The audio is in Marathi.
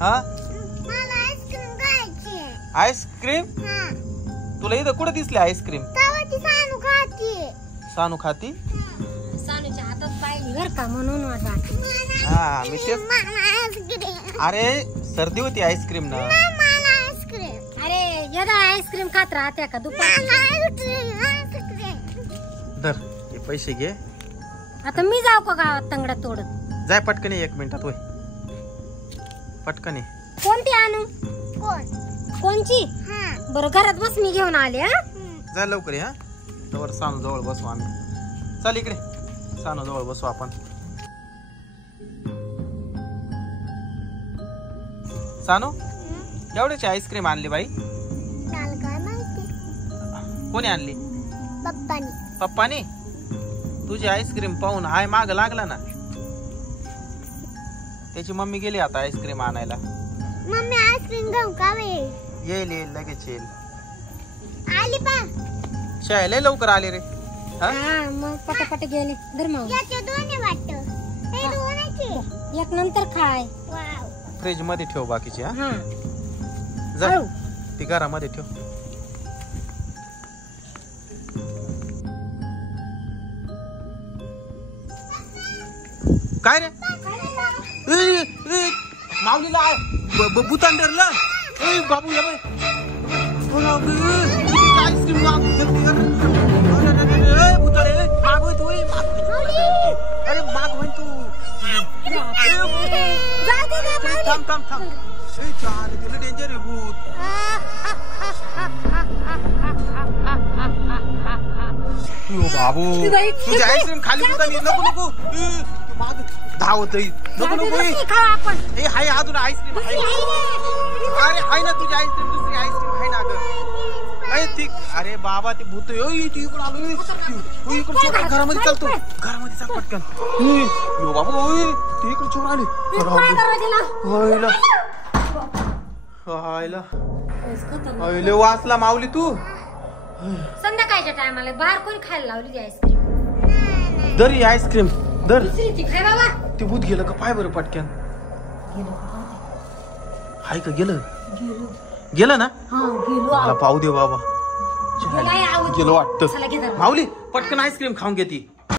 हा मला आईस्क्रीम खायची आहे. आईस्क्रीम तुला इथं कुठे दिसली आईस्क्रीम? सानू खाती. सानू खाती? सानूच्या हातात पाहिली बर का म्हणून वाटत. हा मी तेच. अरे सर्दी होती आईस्क्रीम ना. अरे यदा आईस्क्रीम खात राहत्या का दुपारी? धर हे पैसे घे. आता मी जाऊ का गावात तंगडा तोडत? जाय पटकन 1 मिनिटात होय. पटकन. कोणती आणू? कोणची? बरं घरात बस मी घेऊन आले. हा जाय लवकर हा. तवर सानू जवळ बसू आम्ही. चल इकडे सानू जवळ बसू आपण. सानू एवढ्याची आईस्क्रीम आणली बाई? कोणी आणली? पप्पानी. तुझी आईस्क्रीम पाहून हाय माग लागला ना. त्याची मम्मी गेली आता आईस्क्रीम आणायला. मम्मी आईस्क्रीम घेऊन का येईल लगेच येईल. आली पा शाळेला लवकर आले रे. हा मग पटापट गेले. धर मग याचे दोन्ही वाटतं. हे दोन्हीचे. एक नंतर खाय. वाव. फ्रीज मध्ये ठेव बाकीचे. हा हा जा ती घरामध्ये ठेव. काय रे माऊलीला भूतान धरलं. बाबू या आईस्क्रीम भूतारे मागवय तू. अरे मागवय तू. थांब तिला डेंजर आहे भूत. बाबू तुझी आईस्क्रीम खाली भूतानी. नको धावत नको. हाय अजून आईस्क्रीम आहे. अरे हाय ना तुझी आईस्क्रीम. दुसरी आईस्क्रीम आहे ना ग. अरे ठीक. अरे बाबा ते भूत इकडून आलो. इकडून चोर घरामध्ये चालतो. घरामध्ये चाल पटकन. बाबू ते इकडे चोर आले. वाचला माऊली तू. संध्याकाळच्या टायमाला बाहेर कोणी खायला लावली आईस्क्रीम? दर आईस्क्रीम दर. बाबा ते भूत गेलं का पाय बरं पटक्यान. हाय का गेलं ना. मला पाहू दे बाबा. गेलं वाटतं. माऊली पटकन आईस्क्रीम खाऊन घेती.